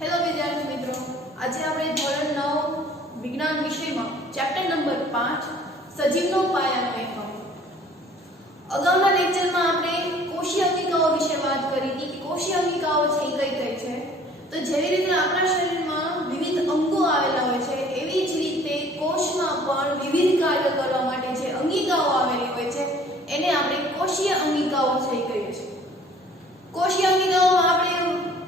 Hello વિદ્યાર્થી મિત્રો, આજે આપણે ધોરણ 9 વિજ્ઞાન વિષયમાં ચેપ્ટર નંબર 5 સજીવનો પાયાનો એકમ. અગાઉના લેક્ચરમાં આપણે કોષીય અંગિકાઓ વિશે વાત કરી હતી કે કોષીય અંગિકાઓ છે એ કઈ કઈ છે. તો જેવી રીતે આપણા શરીરમાં વિવિધ અંગો આવેલા હોય છે, એવી જ રીતે કોષમાં પણ વિવિધ કાર્ય કરવા માટે જે અંગિકાઓ આવેલી હોય છે એને આપણે કોષીય અંગિકાઓ છે કહીએ છીએ. કોષીય અંગિકાઓમાં આપણે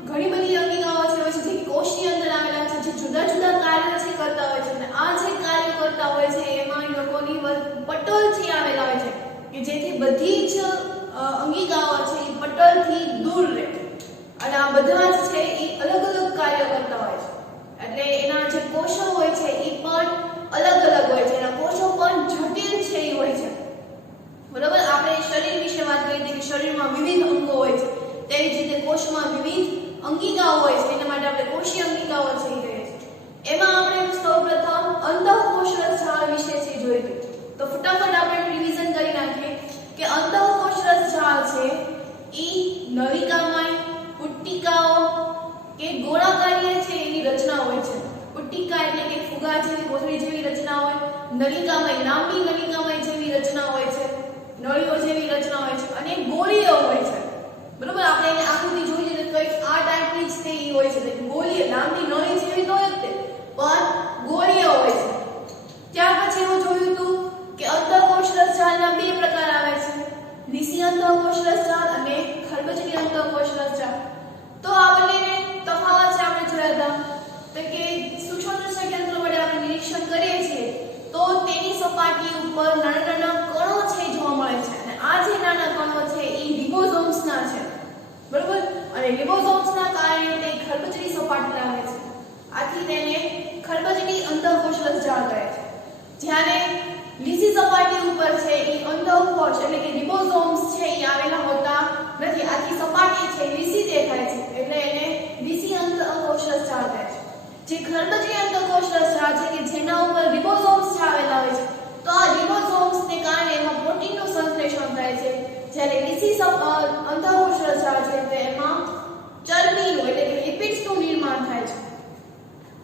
ઘણી બધી અંગિકાઓ છે જે કોષની અંદર આવેલા છે, જે જુદા જુદા કાર્યો છે કરતા હોય છે, અને આ જે કાર્ય કરતા હોય છે એમાં એ લોકોની પટલથી આવેલા હોય છે કે જેથી બધી જ અંગિકાઓ છે એ પટલથી દૂર રહે, અને આ બધા જ છે એ અલગ અલગ કાર્ય કરતા હોય છે. એટલે એના જે કોષો હોય છે એ પણ અલગ અલગ હોય છે, એના કોષો પણ જટિલ છે એ હોય છે. બરાબર, આપણે શરીર વિશે વાત કરી હતી કે શરીરમાં વિવિધ અંગો હોય છે, તેવી જ રીતે કોષમાં વિવિધ અંગિકાઓ હોય છે, એના માટે આપણે કોષીય અંગિકાઓ છે કહીએ છીએ. એમાં આપણે સૌપ્રથમ અંતઃકોષરસ જાળ વિશે છે જોઈશું. તો ફટાફટ આપણે રિવિઝન કરી નાખીએ કે અંતઃકોષરસ જાળ છે ઈ નલિકામય, પુટ્ટિકાઓ કે ગોળાકારીય છે એની રચના હોય છે. પુટ્ટિકા એટલે કે ફુગા છે, કોથળી જેવી રચના હોય. નલિકામય લાંબી નલિકામય જેવી રચના હોય છે, નળીઓ જેવી રચના હોય છે, અને ગોળીઓ હોય છે. બરોબર, આપણે એને આકૃતિ જોઈએ તો કંઈક આ ટાઈપની જ તે હોય છે, ગોળીય લાંબી નળી જેવી તો હોય જ તે, પણ ગોળીય હોય છે. ત્યાર પછી એવું જોયું હતું કે અંતઃકોષરસ જાળના બે પ્રકાર આવે છે, લીસી અંતઃકોષરસ જાળ અને ખરબચડી અંતઃકોષરસ જાળ. તો આપણને તફાવત છે આપણે જોયા હતા તો કે સૂક્ષ્મદર્શક યંત્ર વડે આપણે નિરીક્ષણ કરીએ છીએ તો તેની સપાટી ઉપર નાના નાના કણો છે જોવા મળે છે, અને આ જે નાના કણો છે એ રિબોસોમ્સના છે. બરોબર, અને રિબોસોમ્સના કારણે તે ખરબચડી સપાટી લાવે છે. આથી તેને ખરબચડી અંતઃકોષરસ જાળ કહે છે. જ્યારે લીસી સપાટી ઉપર છે એ અંતઃકોષ એટલે કે રિબોસોમ્સ છે એ આવેલા હોતા નથી, આથી સપાટી છે લીસી દેખાય છે, એટલે એને લીસી અંતઃકોષરસ જાળ કહે છે. જે ખરબચડી અંતઃકોષરસ જાળ છે કે જેના ઉપર રિબોસોમ્સ આવેલા હોય છે, તો આ રિબોસોમ્સને કારણે એમાં પ્રોટીનનું સંશ્લેષણ થાય છે. જ્યારે લીસી અંતઃકોષરસ જાળ છે તો એમાં ચરબીનું એટલે કે લિપિડ્સનું નિર્માણ થાય છે.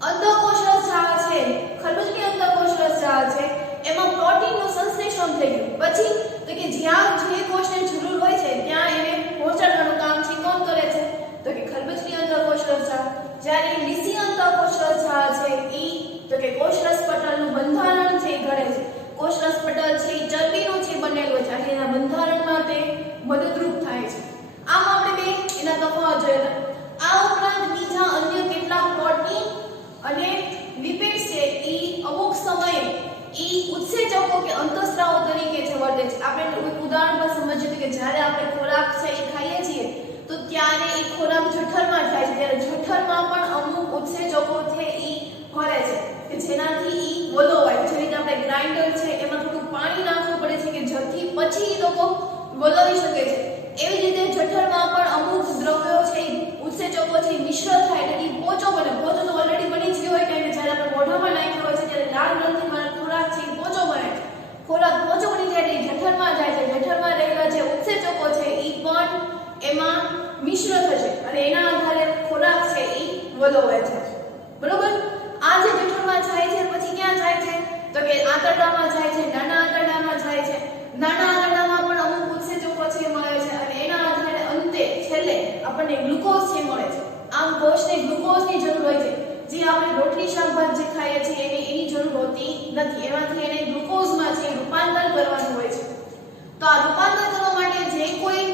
અંતઃકોષરસ જાળ છે, ખરબચડી અંતઃકોષરસ જાળ છે, એમાં પ્રોટીનનું સંશ્લેષણ થઈ ગયું પછી તો કે જ્યાં જે કોષને જરૂર હોય છે ત્યાં એને પહોંચાડવાનું કામ છે કોણ કરે છે તો કે ખરબચડી અંતઃકોષરસ જાળ. જ્યારે લીસી અંતઃકોષરસ જાળ છે ઈ તો કે કોષરસ પટલનું બંધારણ છે ઘડે છે. કોષરસ પટલ છે ઈ ચરબીનું છે બનેલું છે, એટલે એના બંધારણમાં તે મદદરૂપ થાય છે. આમ આપણે બે એના તફાવત જોયા. આ ઉપરાંત બીજા અન્ય કેટલાક પ્રોટીન અને લિપિડ્સ છે ઈ અમુક સમયે ઈ ઉત્સેચકો કે અંતઃસ્રાવો તરીકે છે વર્તે છે. આપણે એક ઉદાહરણમાં સમજીએ કે જ્યારે આપણે ખોરાક છે એ ખાઈએ છીએ તો ત્યારે એ ખોરાક જઠરમાં જાય છે, ત્યારે જઠરમાં પણ અમુક ઉત્સેચકો છે ઈ ભરે છે કે જેનાથી ઈ વલોવાય. જે રીતે આપણે ગ્રાઇન્ડર છે એમાં થોડું પાણી નાખવું પડે છે કે જેથી પછી ઈ લોકો વલોવી શકે છે, એવી રીતે જઠરમાં પણ અમુક દ્રવ્યો છે ઉત્સેચકો છે મિશ્ર થાય એટલે પોચો બને. પોચો તો ઓલરેડી બની જ ગયો હોય કે જ્યારે આપણે મોઢામાં નાખ્યો હોય છે ત્યારે લાલ રંગથી મારા ખોરાક છે પોચો બને છે. ખોરાક પોચો બની જાય એટલે જઠરમાં જાય છે, જઠરમાં રહેલા જે ઉત્સેચકો છે એ પણ એમાં મિશ્ર થશે અને એના આધારે ખોરાક છે એ વલોવાય છે. બરોબર, આ જે જઠરમાં જાય છે પછી ક્યાં જાય છે તો કે આંતરડામાં જાય છે, નાના આંતરડામાં જાય છે. નાના આંતરડામાં પણ અમુક ઉત્સેચકો છે મળે છે અને એના આધારે અંતે છેલ્લે આપણને ગ્લુકોઝ છે મળે છે. આમ કોષને ગ્લુકોઝની જરૂર હોય છે, જે આપણે રોટલી શાકભાજી જે ખાઈએ છીએ એની જરૂર હોતી નથી, એમાંથી એને ગ્લુકોઝમાં છે રૂપાંતર કરવાનું હોય છે. તો આ રૂપાંતર કરવા માટે જે કોઈ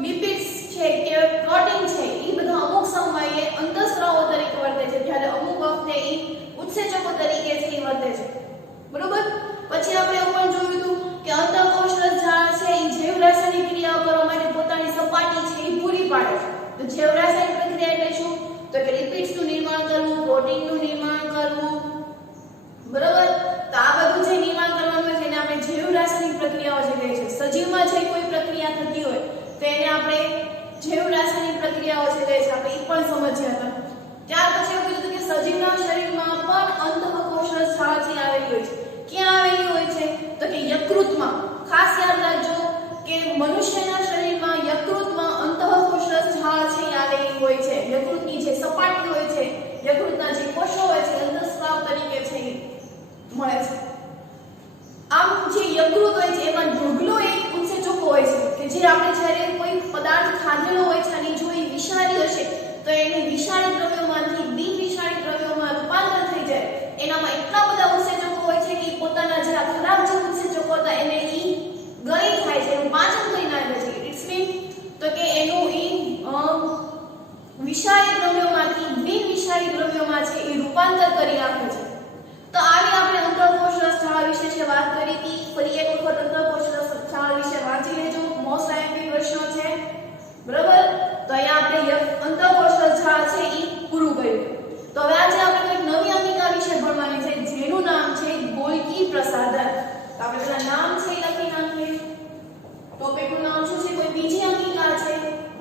લિપિડ્સ છે કે પ્રોટીન છે એ બધા અમુક સમયે અંતઃસ્રાવો તરીકે વર્તે છે, જ્યારે અમુક વખતે એ ઉત્સેચકો તરીકે છે એ વર્તે છે. બરોબર, પછી આપણે એવું પણ જોયું હતું કે અંતઃકોષરસ જાળ છે એ જૈવ રાસાયણિક ક્રિયાઓ કરવા માટે પોતાની સપાટી છે એ પૂરી પાડે છે. તો જૈવ રાસાયણિક પ્રક્રિયા એટલે શું તો કે લિપિડ્સનું નિર્માણ કરવું, પ્રોટીનનું નિર્માણ કરવું. બરોબર, તો આ બધું જે નિર્માણ કરવાનું હોય છે એને આપણે જૈવ રાસાયણિક પ્રક્રિયાઓ જે કહે છે. સજીવમાં જે કોઈ પ્રક્રિયા થતી હોય તો એને આપણે જૈવ રાસાયણિક પ્રક્રિયાઓ જે કહે છે, આપણે એ પણ સમજ્યા હતા. ત્યાર પછી એવું કીધું કે સજીવના શરીરમાં પણ અંતઃકોષરસ જાળ છે આવેલી હોય છે. ક્યાં આવેલી હોય છે તો કે યકૃતમાં. ખાસ યાદ રાખજો કે મનુષ્યના શરીરમાં યકૃતમાં અંતઃકોષરસ જાળ છે આવેલી હોય છે. યકૃતના જે કોષો હોય છે અંતઃસ્રાવ તરીકે છે એ મળે છે. આમ જે યકૃત હોય છે એમાં ઢગલો એક ઉત્સેચકો હોય છે કે જે આપણે જ્યારે કોઈ પદાર્થ ખાધેલો હોય છે અને જો એ વિષારી હશે તો એને વિષારી દ્રવ્યોમાંથી બિન વિષારી દ્રવ્યોમાં રૂપાંતર થઈ જાય. એનામાં એટલા બધા ઉત્સેચકો હોય છે કે પોતાના જે ખરાબ જે ઉત્સેચકો હતા એને ઈ ગળી થાય છે, એનું પાચન કરી નાખે છે. ઇટ્સ મીન તો કે એનું ઈ વિષારી દ્રવ્યોમાંથી બિન વિષારી દ્રવ્યોમાં છે એ રૂપાંતર કરી નાખે છે. તો આવી આપણે અંતઃકોષ રસજાળ વિશે છે વાત કરી હતી. ફરી એક વખત અંતઃકોષ રસજાળ વિશે વાંચી લેજો, મોસ્ટ આઈએમપી પ્રશ્નો છે, બરાબર? તો અહીંયા આપણે અંતઃકોષ રસજાળ છે એ પૂરું કર્યું. તો હવે આજે આપણે એક નવી અંગિકા વિશે ભણવાની છે જેનું નામ છે ગોલ્ગી પ્રસાધન. તો આપણે પેલા નામ છે એ લખી નાખીએ. ટોપિકનું નામ શું છે? કોઈ બીજી અંગિકા છે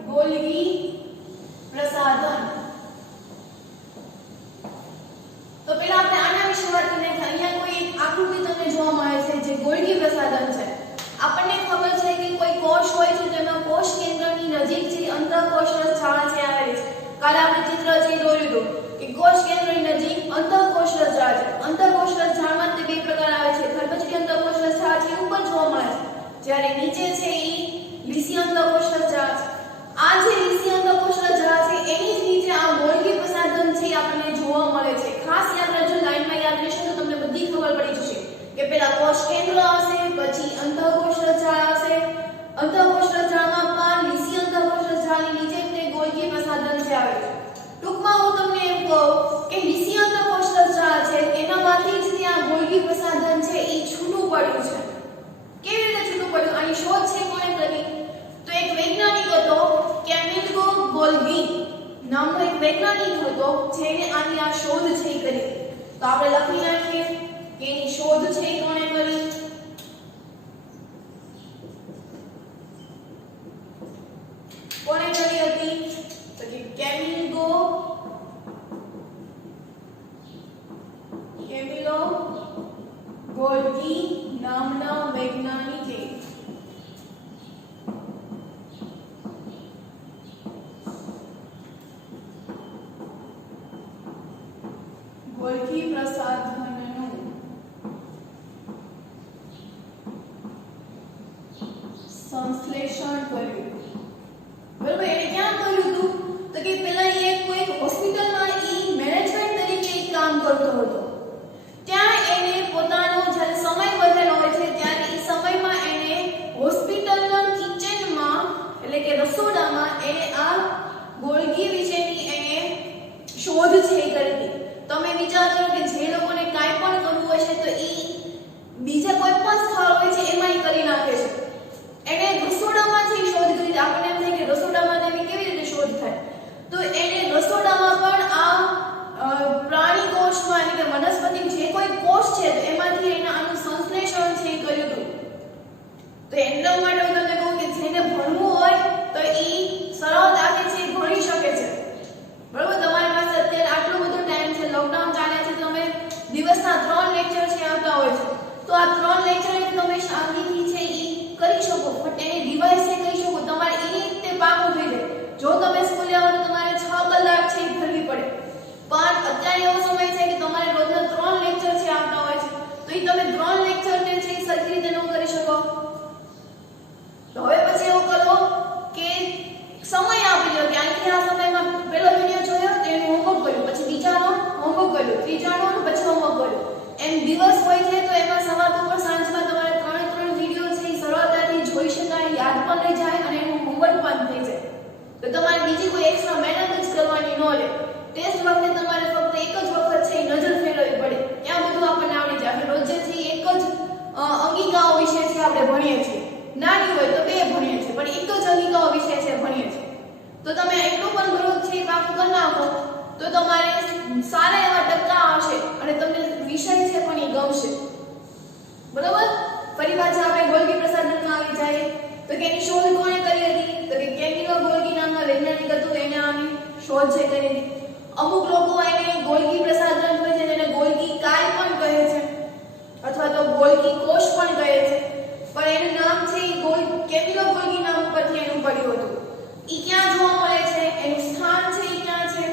ગોલ્ગી પ્રસાધન. તો પહેલા આપણે આના વિશે વાત કરીએ કે અહીંયા કોઈ એક આકૃતિ તમને જોવા મળે છે જે ગોલ્ગી પ્રસાધન છે. આપણને ખબર છે કે કોઈ કોષ હોય છે તેમાં કોષ કેન્દ્રની નજીક જે અંતઃકોષ રસજાળ છે આવેલી છે. કાલે આપણે ચિત્ર જે દોર્યું હતું કે કોષ કેન્દ્રની નજીક અંતઃકોષ રસજાળ છે. અંતઃકોષ રસજાળમાં તે બે પ્રકાર આવે છે. ખરબચડી અંતઃકોષ રસજાળ છે ઉપર જોવા મળે છે, જ્યારે નીચે છે એ લીસી અંતઃકોષ રસજાળ છે. આ જે લીસી અંતઃકોષ રસજાળ છે એની જ નીચે આ ગોલ્ગી પ્રસાધન છે આપણને જોવા મળે છે. ખાસ યાદ રાખજો, લાઈનમાં યાદ રહેશે તો તમને બધી ખબર પડી જશે કે પહેલા કોષ કેન્દ્ર આવશે, પછી અંતઃકોષ રસજાળ આવશે. અંતઃકોષ રસજાળમાં પણ લીસી અંતઃકોષ રસજાળની નીચે તે ગોલ્ગી પ્રસાધન છે આવે છે. ટૂંકમાં હું તમને એમ કહું કે લીસી અંતઃકોષ રસજાળ છે એનામાંથી જ ત્યાં ગોલ્ગી પ્રસાધન છે એ છૂટું પડ્યું છે. કેવી રીતે છૂટું પડ્યું? આની શોધ છે કોણે કરી? તો એક વૈજ્ઞાનિક હતો કેમિલો ગોલ્ગી નામનો એક વૈજ્ઞાનિક હતો જેને આની આ શોધ છે કરી. તો આપણે લખી નાખીએ કે એની શોધ છે કોણે કરી? કોણે કરી હતી? તો કે કેમિલો ગોલ્ગી નામના વૈજ્ઞાનિકે ગોલ્ગી પ્રસાધનનું સંશ્લેષણ કર્યું. બરાબર? એને ક્યાં કર્યું હતું? તો કે પહેલા એ કોઈ હોસ્પિટલમાં ઈ મેનેજમેન્ટ તરીકે કામ કરતો હતો. ત્યાં એને પોતાનો જ્યારે સમય વધેલો હોય છે ત્યારે એ સમયમાં એને હોસ્પિટલના કિચનમાં એટલે કે રસોડામાં એને આ ગોલ્ગી વિશેની એને શોધ છે કરી હતી. તમે વિચાર કરો કે જે લોકોને કાંઈ પણ કરવું હોય છે તો એ બીજા કોઈ પણ સ્થળ હોય છે એમાં એ કરી નાખે છે. એને રસોડામાંથી શોધ કરી. આપણને એમ થાય કે રસોડામાં એની કેવી રીતે શોધ થાય? તો એને રસોડામાં પણ આ પ્રાણી કોષમાં એટલે કે વનસ્પતિ જે કોઈ કોષ છે તો એમાંથી એને આનું સંશ્લેષણ છે કર્યું હતું. તો એટલા માટે હું તમને કહું કે જેને ભણવું હોય તો એ સરળતાથી છે ભણી શકે છે. બરાબર? તમારી પાસે અત્યારે આટલો બધો ટાઈમ છે, લોકડાઉન ચાલે છે, તમે દિવસના 3 લેક્ચર છે આવતા હોય છે, તો આ 3 લેક્ચર તમે શાંતિથી છે એ કરી શકો. બટ એને રિવાઇઝ છે કરી શકો. તમારે એની રીતે પાકું થઈ જાય. જો તમે સ્કૂલે આવો તો તમારે 6 કલાક છે ભરવી પડે. પણ અત્યારે એવો સમય છે કે તમારે રોજના 3 લેક્ચર છે આવતા હોય છે, તો એ તમે 3 લેક્ચર ને છે સરખી રીતે ન કરી શકો. તો હવે પછી એવું કરો કે સમય આપી દો કે અહીંથી આ સમયમાં પહેલો વિડિયો જોયો તો એનું હોમવર્ક કર્યું, પછી બીજાનો હોમવર્ક કર્યું, ત્રીજાનો પછી હોમવર્ક કર્યું. એમ દિવસ હોય છે તો એમાં સવાર બપોર સાંજમાં તમારે 3 વિડિયો છે સરળતાથી જોઈ શકાય, યાદ પણ રહી જાય અને એનું હોમવર્ક પણ થઈ જાય. તો તમારે બીજી કોઈ એક્સ્ટ્રા મહેનત જ કરવાની ન રહે. ટેસ્ટ વખતે તમારે ફક્ત એક જ વખત છે નજર ફેરવવી પડે, ત્યાં બધું આપણને આવડી જાય. આપણે રોજ છે એક જ અંગિકાઓ વિશે છે આપણે ભણીએ છીએ. નાની હોય તો 2 ભણીએ છીએ, પણ એક જ અંગિકાઓ વિશે છે ભણીએ છીએ. તો તમે એટલું પણ દરરોજ છે પાકું કરી નાખો તો તમારે સારા એવા ટકા આવશે અને તમને વિષય છે પણ એ ગમશે. બરાબર? ફરી પાછા આપણે ગોલ્ગી પ્રસાધનમાં આવી જાય તો કે એની શોધ કોણે કરી હતી? તો કે કેમિલો ગોલ્ગી નામના વૈજ્ઞાનિક હતું, એને આની શોધ છે કરી હતી. અમુક લોકો એને ગોલ્ગી પ્રસાધન હોય છે જેને ગોલ્ગી કાય પણ કહે છે અથવા તો ગોલ્ગી કોષ પણ કહે છે, પણ એનું નામ છે કેમિલો ગોલ્ગી નામ પરથી એનું પડ્યું હતું. ઈ ક્યાં જોવા મળે છે? એનું સ્થાન છે ઈ ક્યાં છે?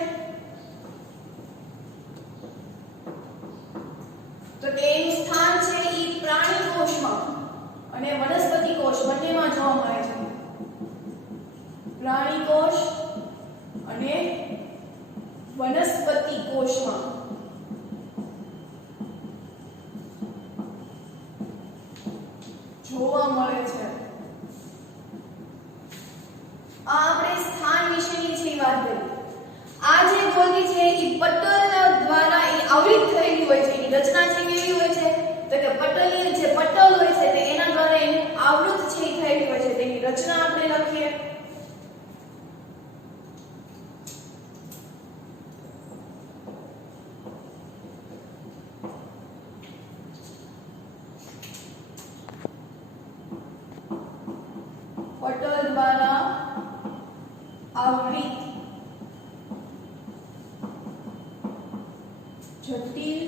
વનસ્પતિ કોષમાં જોવા મળે છે। આ આપણે સ્થાન વિશેની છે વાત કરી। આ જે ગોલ્ગી છે એ પટલ દ્વારા એ આવૃત થયેલી હોય છે। એની રચના છે કેવી હોય છે તો કે પટલીય જે પટલ હોય છે તે એના દ્વારા એનું આવૃત છે થયેલી હોય છે। તેની રચના આપણે લખીએ। પટલ દ્વારા આવૃત જટિલ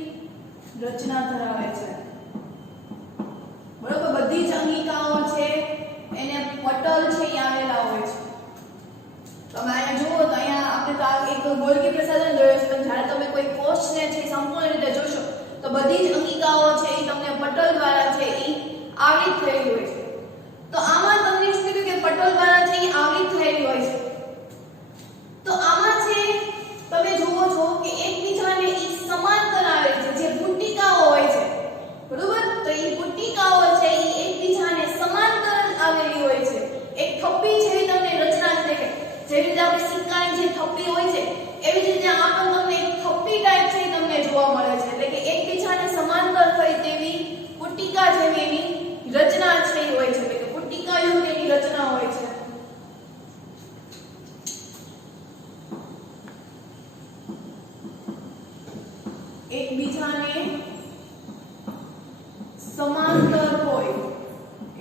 રચના ધરાવે છે। બરોબર, બધી જ અંગિકાઓ છે એને પટલ છે એ આવેલા હોય છે। તમે અહીંયા જુઓ તો અહીંયા આપણે તો આ એક ગોલ્ગી પ્રસાધન જોયું છે, પણ જ્યારે તમે કોઈ કોષને છે સંપૂર્ણ રીતે જોશો તો બધી જ અંગિકાઓ છે એ તમને પટલ દ્વારા છે એ આવૃત થયેલી હોય છે। તો આમાં તમને શું કીધું કે પટલ દ્વારા છે એ આવૃત થયેલી હોય છે। તો આમાં છે તમે જુઓ છો કે એકબીજાને એ સમાંતર આવે છે। જે પુટિકાઓ હોય છે બરોબર, તો એ પુટિકાઓ છે એ એકબીજાને સમાંતર આવેલી હોય છે। એક થપ્પી જેવી તમને રચના દેખાય, જેવી રીતે આપણે સિક્કાની જે થપ્પી હોય છે એવી જ રીતે આ પણ તમને એક થપ્પી ટાઈપ છે તમને જોવા મળે છે। એટલે કે એકબીજાને સમાંતર થઈ તેવી પુટિકા જેવી એની રચના છે એ હોય છે। એટલે કે પુટિકાયુક્ત એની રચના હોય છે। એકબીજાને સમાંતર હોય,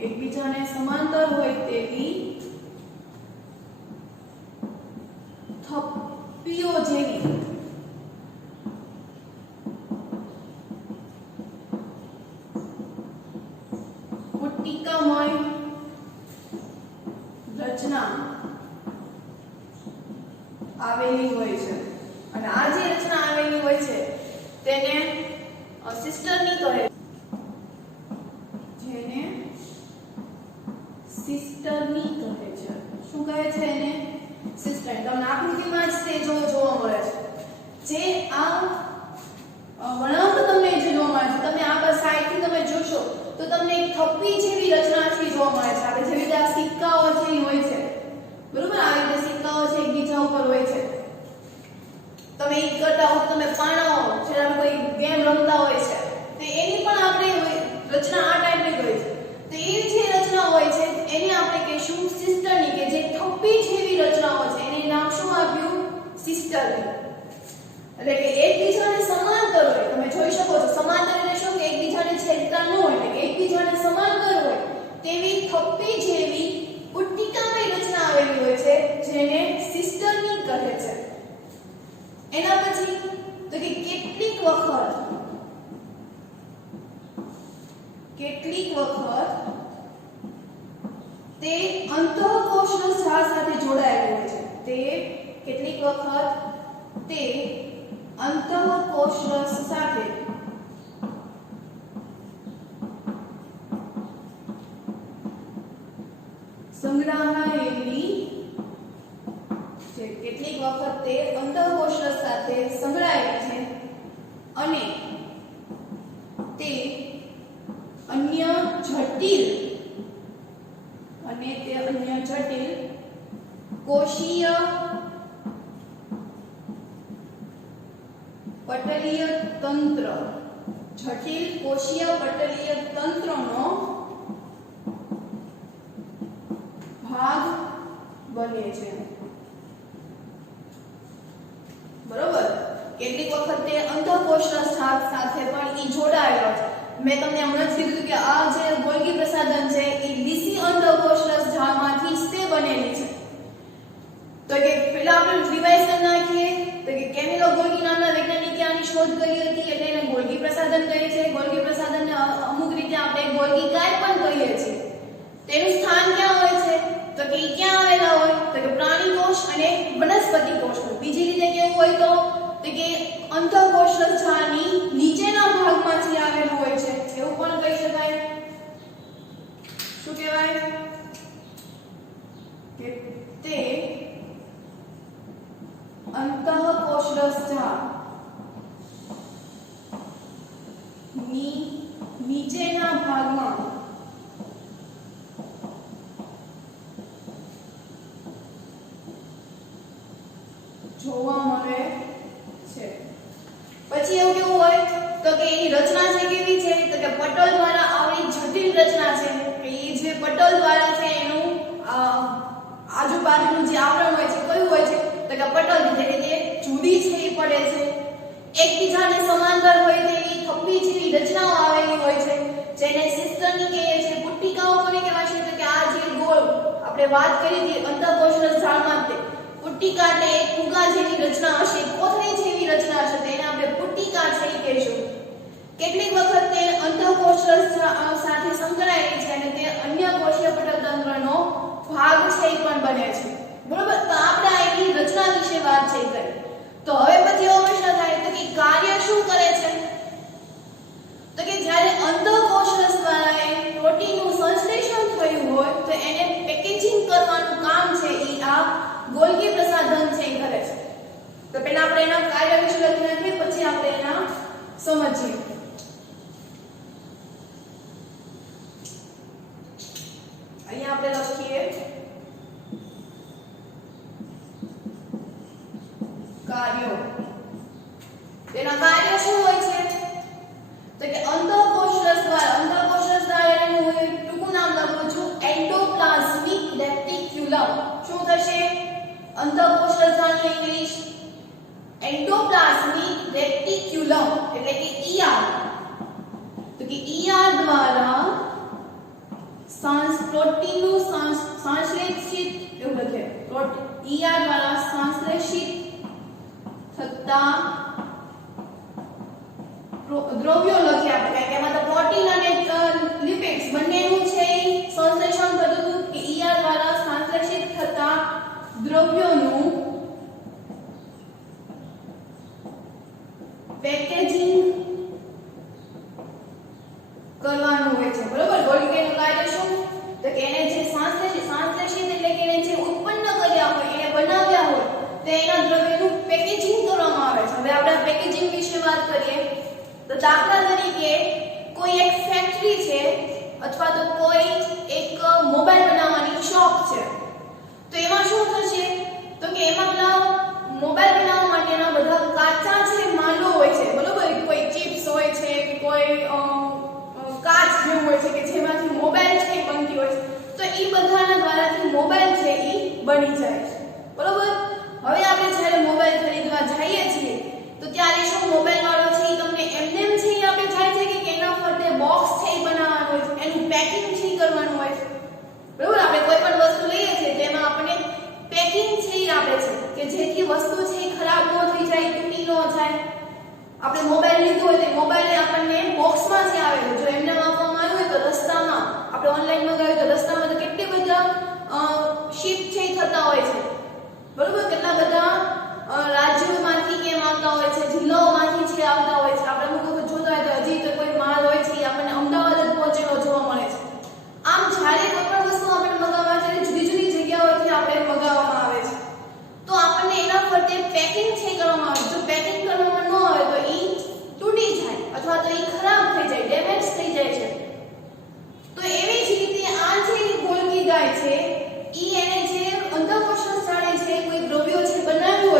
એકબીજાને સમાંતર હોય તેવી થપ્પીઓ જેવી પુટિકામય રચના આવેલી હોય છે। અને આ જે રચના આવેલી હોય છે તેને સિસ્ટરની કહે, જેને સિસ્ટરની કહે છે। શું કહે છે એને? સિસ્ટર્ન। તમને આકૃતિમાં જ તે જોવા મળે છે। જે આ વળાંક તમને જે જોવા મળે છે, તમે આ સાઈડથી તમે જોશો તો તમને એક થપ્પી જેવી રચના છે જોવા મળે છે। આપણે જેવી રીતે આ સિક્કાઓ છે એ હોય છે બરોબર, આ રીતે સિક્કાઓ છે એકબીજા ઉપર હોય છે। તમે ઈ કરતા હો, તમે પાણાઓ જ્યારે કોઈ ગેમ રમતા હોય છે તો એની પણ આપણે રચના આ ટાઈપની હોય છે। તો એવી જે રચના હોય છે એને આપણે કહીશું સિસ્ટરની, કે જે થપ્પી જેવી રચનાઓ છે એને નામ શું આપ્યું? સિસ્ટરની। એટલે કે એકબીજાને સમાંતર હોય, તમે જોઈ શકો છો સમાંતર એટલે શું કે એકબીજાને છેદતા ન હોય, એટલે કે એકબીજાને સમાંતર હોય તેવી થપ્પી જેવી પુટિકામય રચના આવેલી હોય છે જેને સિસ્ટરની કહે છે। એના પછી તો કે કેટલીક વખત તે અંતઃકોષનો સ્ત્રાવ સાથે જોડાયેલું હોય છે। તે કેટલીક વખત તે અંતઃકોષરસ સાથે સંકળાયેલી છે। કેટલીક વખત તે અંતઃકોષરસ સાથે સંકળાયેલી છે અને તે અન્ય જટિલ કોષીય પટલીય તંત્ર, જટિલ કોષીય પટલીય તંત્રનો ભાગ બને છે। બરોબર, કેટલીક વખત તે અંતઃકોષરસ ભાગ સાથે પણ ઈ જોડાયેલો છે। મેં તમને હમણાં જ કીધું કે આ જે ગોલ્ગી પ્રસાધન છે એ લીસી અંતઃકોષરસ ઝાડમાંથી જ તે બનેલી છે। તો કે પહેલા આપણે રિવાઇઝ કરી નાખીએ તો કે કેમિલો ગોલ્ગી નામના વૈજ્ઞાનિકે આની શોધ કરી હતી એટલે એને ગોલ્ગી પ્રસાધન કહે છે। ગોલ્ગી પ્રસાધનને અમુક રીતે આપણે ગોલ્ગી કાય પણ કહીએ છીએ। તેનું સ્થાન ક્યાં હોય છે તો કે ક્યાં આવેલા હોય તો કે પ્રાણી કોષ અને વનસ્પતિ કોષમાં। બીજી રીતે કેવું હોય તો કે અંતઃકોષરસ ઝાડની નીચેના ભાગમાંથી આવેલું હોય છે, એવું પણ કહી શકાય। શું કહેવાય કે તે અંતઃકોષરસ અંતઃકોષરસ ઝાડ નીચેના ભાગમાં જોવા મળે છે. પછી એવું કેવું હોય તો કે એની રચના છે કેવી છે તો કે પટલ દ્વારા આવરી જટિલ રચના છે કે એ જે પટલ દ્વારા છે એનું આજુબાજુનું જે આવરણ હોય છે કયું હોય છે તો કે પટલ જેને કે જુદી છે એ પડે છે. એકબીજાને સમાંતર હોય તેવી થપ્પી જેવી રચનાઓ આવેલી હોય છે જેને સિસ્ટર્ની કહે છે. પુટ્ટિકાઓ કોને કહેવાય છે તો કે આ જે ગોળ આપણે વાત કરી હતી અંતઃકોષરસ ઝાડમાં તે પુટ્ટિકા એટલે એક ફુગા જેવી રચના હશે, કોથળી જેવી રચના હશે તેને આપણે પુટ્ટિકા છે એ કહેશું. કેટલીક વખત તે અંતઃકોષરસ સાથે સંકળાયેલી છે અને તે અન્ય કોષીય પટલ તંત્રનો ભાગ છે એ પણ બને છે. બરોબર, તો આપણે આ એની રચના વિશે વાત છે કરી. તો હવે પછી એવો પ્રશ્ન થાય તો કે કાર્ય શું કરે છે તો કે જ્યારે અંતઃકોષરસ દ્વારા એ પ્રોટીનનું સંશ્લેષણ થયું હોય તો એને પેકેજિંગ કરવાનું કામ છે એ આ ગોલ્ગી પ્રસાધન છે એ કરે છે. તો પહેલા આપણે એના કાર્ય વિશે લખી નાખીએ પછી આપણે એના સમજીએ. અહીંયા આપણે લખીએ કાર્યો. તેના કાર્ય શું હોય છે તો કે અંતઃકોષરસ દ્વારા એનું ટૂંકું નામ લખું છું એન્ડોપ્લાઝમિક રેટિક્યુલમ. શું થશે અંતઃકોષરસ ઝાડનું ઇંગ્લિશ એન્ડોપ્લાઝમિક રેટિક્યુલમ એટલે કે ER. તો કે ER દ્વારા પ્રોટીનનું સંશ્લેષિત એવું લખે ER દ્વારા સંશ્લેષિત થતા દ્રવ્યો લખી આપણે કે એમાં તો પ્રોટીન અને લિપિડ્સ બંનેનું છે સંશ્લેષણ થતું હતું કે ER દ્વારા સંશ્લેષિત થતા દ્રવ્યોનું પેકેજિંગ કરવાનું હોય છે. બરોબર, ગોલ્ગીનું કાર્ય શું તો કે એને જે સંશ્લેષિત એટલે કે એને જે ઉત્પન્ન કર્યા હોય એને બનાવ્યા હોય તો એના દ્રવ્યનું પેકેજિંગ કરવામાં આવે છે. હવે આપણે પેકેજિંગ વિશે વાત કરીએ તો દાખલા તરીકે કોઈ એક ફેક્ટરી છે અથવા તો કોઈ એક મોબાઈલ બનાવવાની શોપ છે તો એમાં શું થશે તો કે એમાં પેલા મોબાઈલ બનાવવા માટેના બધા કાચા છે માલો હોય છે. બરોબર, કોઈ ચિપ્સ હોય છે કે કોઈ કાચ જેવું હોય છે કે જેમાંથી મોબાઈલ છે બનતી હોય છે તો એ બધાના દ્વારાથી મોબાઈલ છે એ બની જાય છે. બરોબર, હવે આપણે જ્યારે મોબાઈલ ખરીદવા જઈએ છીએ તો ત્યારે શું મોબાઈલ વાળો છે એ તમને એમનેમ છે એ આપણે જાય છે કે એના ફરતે બોક્સ છે એ બનાવવાનું હોય છે, એનું પેકિંગ છે એ કરવાનું હોય છે. બરોબર, આપણે કોઈ પણ વસ્તુ લઈએ છીએ તેમાં આપણે પેકિંગ છે એ આપે છે કે જેથી વસ્તુ છે એ ખરાબ ન થઈ જાય, તૂટી ન જાય. આપણે મોબાઈલ લીધો હોય તો મોબાઈલ આપણને બોક્સમાં છે આવેલું, જો એમને આપવામાં આવ્યું હોય તો રસ્તામાં આપણે ઓનલાઈન મંગાવ્યું તો રસ્તામાં તો કેટલી બધા શિપ છે એ થતા હોય છે. બરોબર, કેટલા બધા રાજ્યોમાંથી કેમ આવતા હોય છે, જિલ્લાઓમાંથી છે આવતા હોય છે. આપણે અમુક વખત જોતા હોય તો હજી તો કોઈ માલ હોય છે આપણને અમદાવાદ જ પહોંચેલો જોવા મળે છે. આમ જ્યારે કોઈ પણ વસ્તુ આપણે મંગાવવા છે જુદી જુદી જગ્યાઓથી આપણે મંગાવવામાં આવે છે તો આપણને એના ફરતે પેકિંગ છે કરવામાં આવે. જો પેકિંગ કરવામાં ન આવે તો એ તૂટી જાય અથવા તો એ ખરાબ થઈ જાય, ડેમેજ થઈ જાય છે. તો એવી જ રીતે આ જે ગોલ્ગી ગાય છે ઈ એને જે અંતઃકોષરસ ઝાડે છે કોઈ દ્રવ્યો છે બનાવ્યું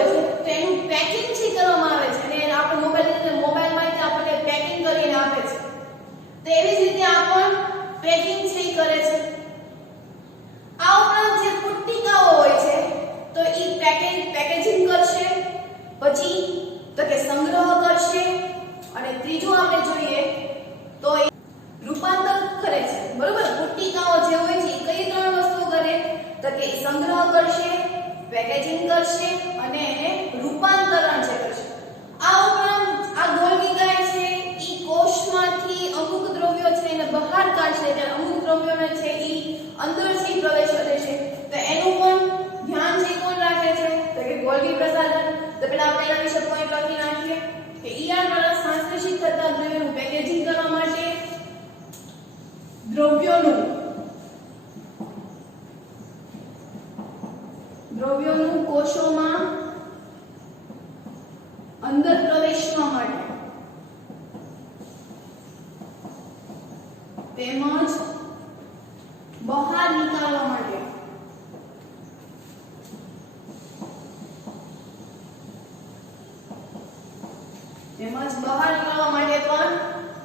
તેમજ બહાર નીકળવા માટે પણ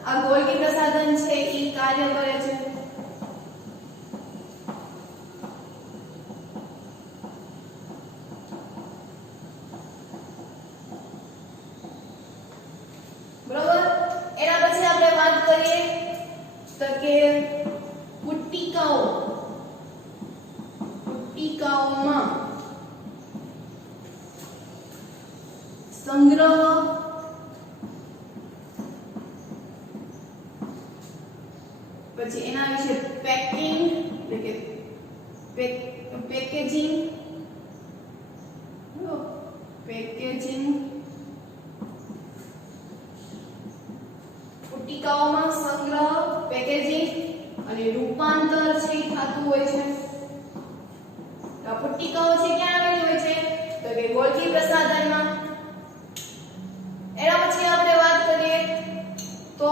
આ ગોલ્ગી પ્રસાધન છે એ કાર્ય કરે છે. બરોબર. એના પછી આપણે વાત કરીએ તો કે પુટ્ટિકાઓમાં સંગ્રહ પછી એના વિશે પેકિંગ એટલે કે પેકેજિંગ પુટ્ટિકાઓમાં સંગ્રહ, પેકેજિંગ અને રૂપાંતર છે થતું હોય છે. આ પુટ્ટિકાઓ છે ક્યાં આવેલી હોય છે તો કે ગોલ્ગી પ્રસાધનમાં. એના પછી આપણે વાત કરીએ તો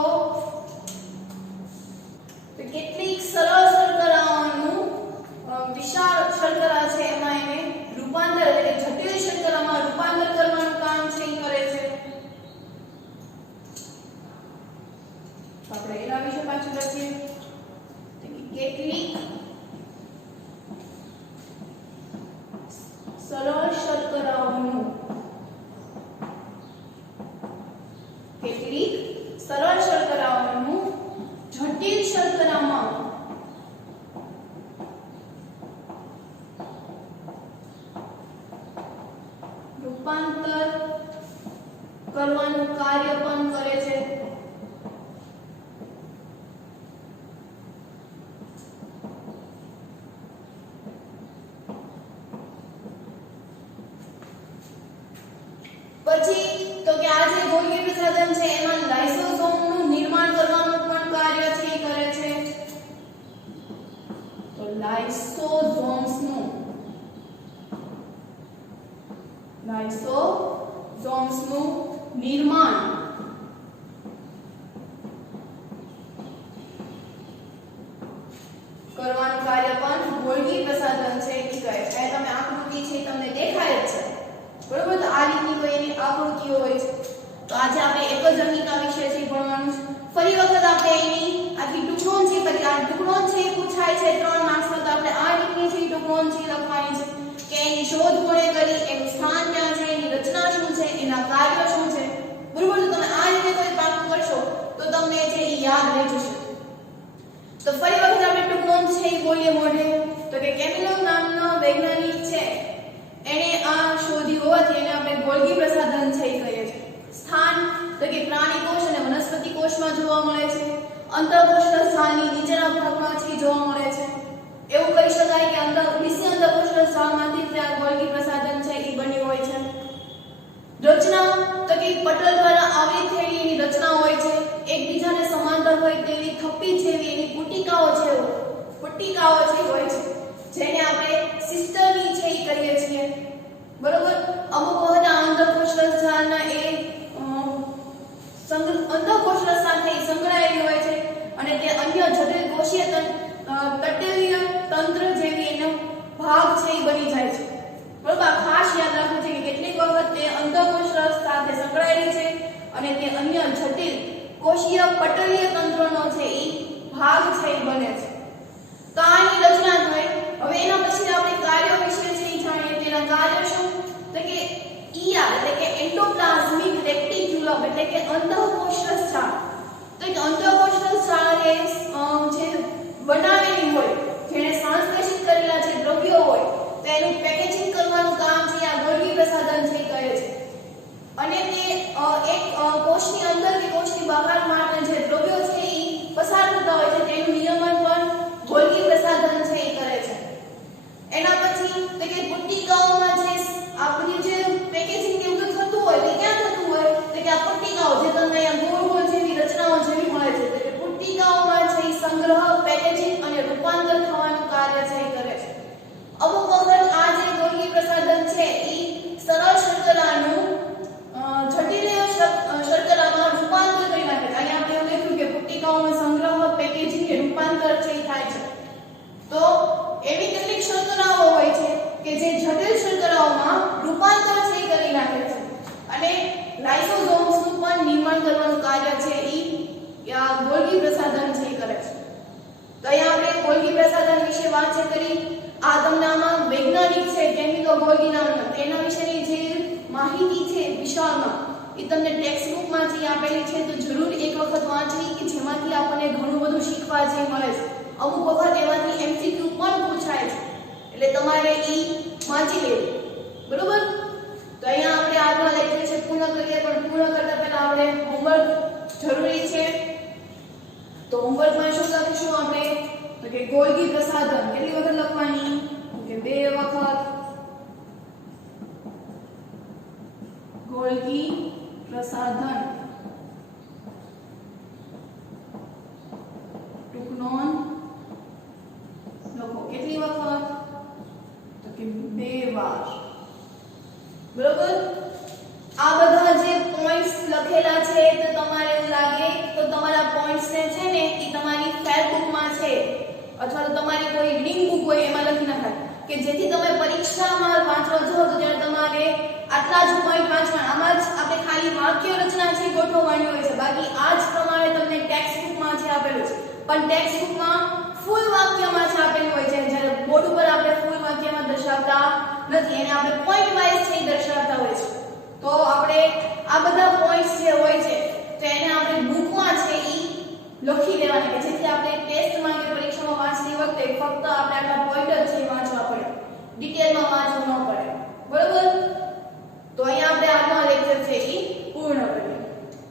કેટલીક સરળ શર્કરાઓનું વિશાળ શર્કરા છે એમાં એને રૂપાંતર એટલે જટિલ શર્કરામાં રૂપાંતર કરવાનું કામ છે એ કરે છે. આપણે એના વિશે પાછું લખીએ કેટલીક સરળ શર્કરાઓનું જટિલ શર્કરામાં રૂપાંતર કરવાનું કાર્ય પણ કરે છે. પછી તો કે આ જે ગોલ્ગી પ્રસાધન છે એમાં લાઇસોસોમનું નિર્માણ કરવાનું પણ કાર્ય છે કરે છે. તો લાઇસોસોમ્સનું નિર્માણ કરવાનું કાર્ય પણ ગોલ્ગી પ્રસાધન છે એ કરે છે. એ તમે આકૃતિ છે તમને દેખાય જ છે. બરોબર. તો આ રીતની કોઈ એની આકૃતિઓ હોય છે. તો આજે આપણે એક જ અંગિકા વિશે છે ભણવાનું છે. ફરી વખત આપણે એની આખી ટુકડોન છે પછી આ ટુકડોન છે પૂછાય છે 3 માર્ક્સમાં. તો આપણે આ રીતની છે ટુકડોન છે લખવાની છે કે એની શોધ કોણે કરી, એનું સ્થાન ક્યાં છે, એની રચના શું છે, એના કાર્યો શું છે. બરોબર. તો તમે આ રીતે કોઈ પાકું કરશો તો તમને છે એ યાદ રહી જશે. તો ફરી વખત આપણે ટુકડોન છે એ બોલીએ મોઢે તો કે કેમિલો નામનો વૈજ્ઞાનિક છે એને આ શોધી હોવાથી એને આપણે ગોલ્ગી પ્રસાધન છે એ કહીએ છીએ. સ્થાન તો કે પ્રાણી કોષ અને વનસ્પતિ કોષમાં જોવા મળે છે. અંતઃકોષના સ્થાનની નીચેના ભાગમાં છે જોવા મળે છે. એવું કહી શકાય કે અંતઃકોષના સ્થાનમાંથી આ ગોલ્ગી પ્રસાધન છે એ બન્યું હોય છે. રચના તો કે પટલ દ્વારા આવૃત થયેલી એની રચના હોય છે. એકબીજાને સમાંતર હોય તેવી થપ્પી જેવી એની પુટ્ટિકાઓ છે હોય છે જેને આપણે સિસ્ટમની છે એ કહીએ છીએ. બરોબર. અમુક વખત અંતઃકોષના સ્થાનના એ અંતઃકોષના સાથે સંકળાયેલી હોય છે અને તે અન્ય જટિલ કોષીય તટીય તંત્ર જેવી એનો ભાગ છે એ બની જાય છે. બરોબર. ખાસ યાદ રાખવું છે કે કેટલીક વખત તે અંતઃકોષના સાથે સંકળાયેલી છે અને તે અન્ય જટિલ કોષીય પટલીય તંત્રનો છે એ ભાગ છે એ બને છે. તો આની રચના થઈ. હવે એના પછી આપણે કાર્યો વિશે છે એ જાણીએ. તેના કાર્યો શું તો કે ER એટલે કે એન્ડોપ્લાઝમિક રેટિક્યુલમ એટલે કે અંતઃકોષીય સ્થાન. તો કે અંતઃકોષીય સ્થાન એ જે બનાવેલી હોય જેને સંશ્લેષિત કરેલા છે દ્રવ્યો હોય તો એનું પેકેજિંગ કરવાનું કામ છે આ ગોલ્ગી પ્રસાધન છે કરે છે. અને તે એક કોષની અંદર કે કોષની બહાર માટે જે દ્રવ્યો છે એ પસાર થતા હોય છે તેનું નિયમન પણ ગોલ્ગી પ્રસાધન છે એ કરે છે. એના પછી તો કે પુટ્ટિકાઓમાં જે આપણી જે પેકેજિંગ ને બધું થતું હોય તે ક્યાં થતું હોય તો કે આ પુટ્ટિકાઓ જે તમને અહીંયા ગોળ ગોળ જેવી રચનાઓ જેવી મળે છે તો કે પુટ્ટિકાઓમાં છે સંગ્રહ, પેકેજિંગ અને રૂપાંતર થવાનું કાર્ય છે એ કરે છે. અમુક વખત આ જે ગોલ્ગી પ્રસાધન છે એ સરળ અભિનામનો તેના વિશેની જે માહિતી છે વિશાળમાં એ તમને ટેક્સ્ટ બુકમાંથી આપેલી છે, તો જરૂર એક વખત વાંચવી કે જેમાંથી આપણને ઘણું બધું શીખવા જે મળે છે. અમુક વખત એમાંથી MCQ પણ પૂછાય છે, એટલે તમારે ઈ વાંચી લેવું. બરોબર? તો અહીંયા આપણે આજના લેક્ચર છે પૂર્ણ કરીએ, પણ પૂર્ણ કરતા પહેલા આપણે હોમવર્ક જરૂરી છે. તો હોમવર્કમાં શું લખીશું આપણે? તો કે ગોલ્ગી પ્રસાધન કેટલી વખત લખવાની? કે 2 વખત. ગોલ્ગી પ્રસાધન ટૂંક નોંધ લખો. કેટલી વખત? તો કે 2 વાર. બરોબર? આ બધા જે પોઈન્ટ્સ લખેલા છે તો તમારે એવું લાગે તો તમારા પોઈન્ટ્સ ને છે ને એ તમારી ફેર બુકમાં છે અથવા તો તમારી કોઈ રીડિંગ બુક હોય એમાં લખી નખાય કે જેથી તમે પરીક્ષામાં વાંચવા જાઓ તો ત્યારે તમારે આટલા જ પોઈન્ટ વાંચવાના. આમાં જ આપણે ખાલી વાક્ય રચના છે ગોઠવવાની હોય છે, બાકી આ જ પ્રમાણે તમને ટેક્સ્ટ બુકમાં છે આપેલું છે. પણ ટેક્સ્ટ બુકમાં ફૂલ વાક્યમાં છે આપેલું હોય છે, જ્યારે બોર્ડ ઉપર આપણે ફૂલ વાક્યમાં દર્શાવતા નથી, એને આપણે પોઈન્ટ વાઇઝ છે દર્શાવતા હોય છે. તો આપણે આ બધા પોઈન્ટ્સ જે હોય છે તો એને આપણે બુકમાં છે ઈ લખી દેવાના કે જેથી આપણે ટેસ્ટમાં કે પરીક્ષામાં વાંચતી વખતે ફક્ત આપણે આટલા પોઈન્ટ જ છે વાંચવા પડે, ડિટેલમાં વાંચવું ન પડે.